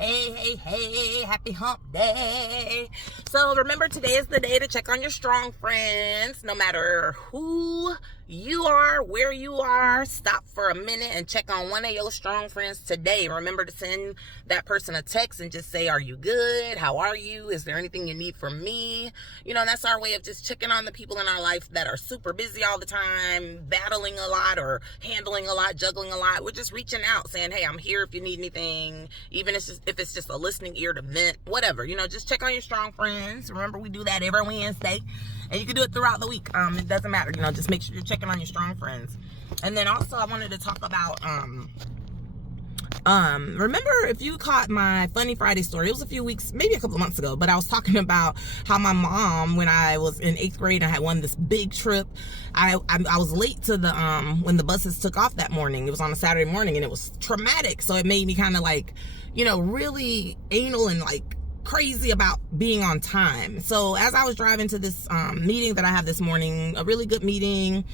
Hey, happy hump day. So remember, today is the day to check on your strong friends. No matter who you are, where you are, stop for a minute and check on one of your strong friends today. Remember to send that person a text and just say, are you good? How are you? Is there anything you need from me? You know, that's our way of just checking on the people in our life that are super busy all the time, battling a lot or handling a lot, juggling a lot. We're just reaching out saying, hey, I'm here if you need anything, even if it's just a listening ear to vent, whatever. You know, just check on your strong friends. Remember, we do that every Wednesday, and you can do it throughout the week. It doesn't matter. You know, just make sure you're checking on your strong friends. And then also, I wanted to talk about remember, if you caught my Funny Friday story, it was a few weeks, maybe a couple of months ago, but I was talking about how my mom, when I was in 8th grade, I had won this big trip. I was late to the when the buses took off that morning. It was on a Saturday morning, and it was traumatic. So it made me kind of like, you know, really anal and like crazy about being on time. So as I was driving to this meeting that I have this morning, a really good meeting,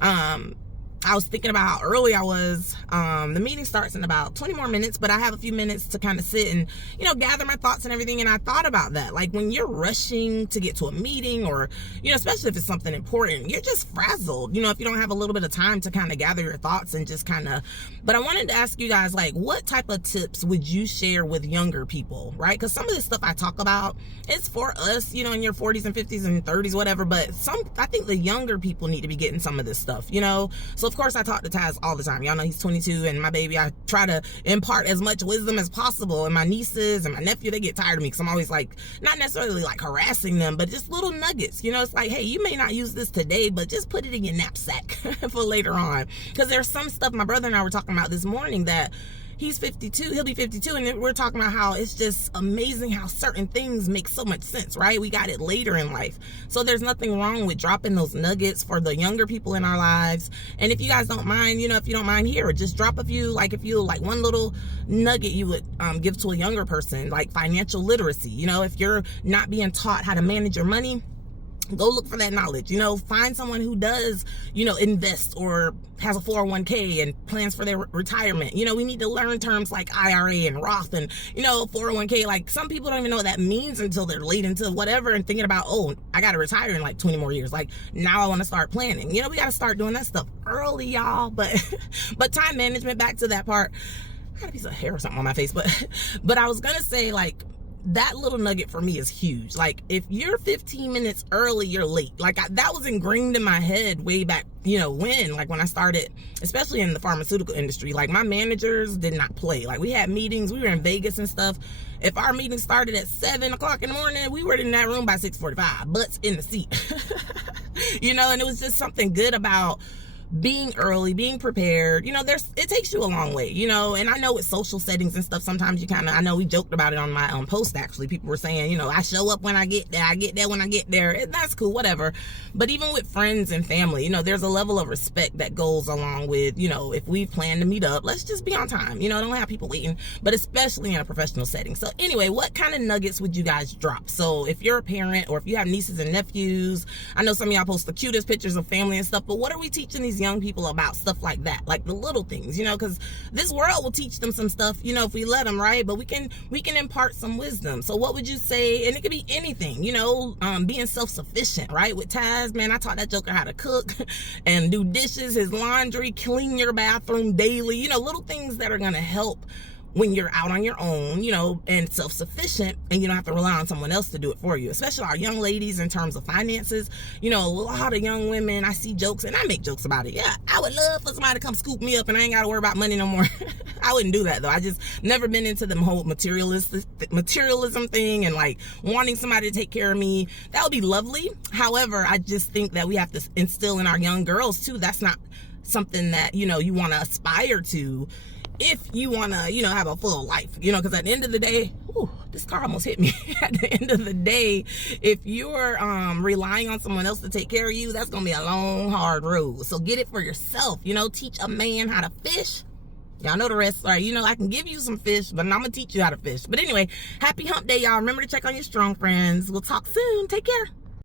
I was thinking about how early I was. The meeting starts in about 20 more minutes, but I have a few minutes to kind of sit and, you know, gather my thoughts and everything. And I thought about that. Like, when you're rushing to get to a meeting, or, you know, especially if it's something important, you're just frazzled, you know, if you don't have a little bit of time to kind of gather your thoughts and just kind of. But I wanted to ask you guys, like, what type of tips would you share with younger people, right? Because some of this stuff I talk about, it's for us, you know, in your 40s and 50s and 30s, whatever. But I think the younger people need to be getting some of this stuff, you know? So of course I talk to Taz all the time. Y'all know he's 22, and my baby, I try to impart as much wisdom as possible. And my nieces and my nephew, they get tired of me because I'm always like, not necessarily like harassing them, but just little nuggets. You know, it's like, hey, you may not use this today, but just put it in your knapsack for later on. Because there's some stuff my brother and I were talking about this morning that he's 52, he'll be 52, and we're talking about how it's just amazing how certain things make so much sense, right? We got it later in life. So there's nothing wrong with dropping those nuggets for the younger people in our lives. And if you guys don't mind, you know, if you don't mind here, just drop a few, like if you like one little nugget you would give to a younger person, like financial literacy. You know, if you're not being taught how to manage your money, go look for that knowledge. You know, find someone who does, you know, invest or has a 401k and plans for their retirement. You know, we need to learn terms like IRA and Roth and, you know, 401k. Like, some people don't even know what that means until they're late into whatever and thinking about, oh, I got to retire in like 20 more years. Like, now I want to start planning. You know, we got to start doing that stuff early, y'all. But time management, back to that part. I got a piece of hair or something on my face, but I was going to say, like, that little nugget for me is huge. Like, if you're 15 minutes early, you're late. Like, that was ingrained in my head way back, you know, when I started, especially in the pharmaceutical industry. Like, my managers did not play. Like, we had meetings, we were in Vegas and stuff. If our meeting started at 7 o'clock in the morning, we were in that room by 6:45, butts in the seat. You know, and it was just something good about being early, being prepared. You know, it takes you a long way, you know. And I know with social settings and stuff, sometimes you kind of, I know we joked about it on my post, actually. People were saying, you know, I show up when I get there, I get there when I get there. That's cool, whatever. But even with friends and family, you know, there's a level of respect that goes along with, you know, if we plan to meet up, let's just be on time. You know, don't have people waiting, but especially in a professional setting. So anyway, what kind of nuggets would you guys drop? So if you're a parent, or if you have nieces and nephews, I know some of y'all post the cutest pictures of family and stuff, but what are we teaching these young people about stuff like that? Like the little things, you know, because this world will teach them some stuff, you know, if we let them, right? But we can impart some wisdom. So what would you say? And it could be anything, you know, being self-sufficient, right? With Taz, man, I taught that joker how to cook and do dishes, his laundry, clean your bathroom daily, you know, little things that are going to help when you're out on your own, you know, and self-sufficient, and you don't have to rely on someone else to do it for you. Especially our young ladies in terms of finances. You know, a lot of young women, I see jokes, and I make jokes about it. Yeah, I would love for somebody to come scoop me up and I ain't got to worry about money no more. I wouldn't do that, though. I just never been into the whole materialism thing and like wanting somebody to take care of me. That would be lovely. However, I just think that we have to instill in our young girls too, that's not something that, you know, you want to aspire to if you want to, you know, have a full life, you know, because at the end of the day, ooh, this car almost hit me. At the end of the day, if you're relying on someone else to take care of you, that's going to be a long, hard road. So get it for yourself, you know, teach a man how to fish. Y'all know the rest, right? You know, I can give you some fish, but I'm going to teach you how to fish. But anyway, happy hump day, y'all. Remember to check on your strong friends. We'll talk soon. Take care.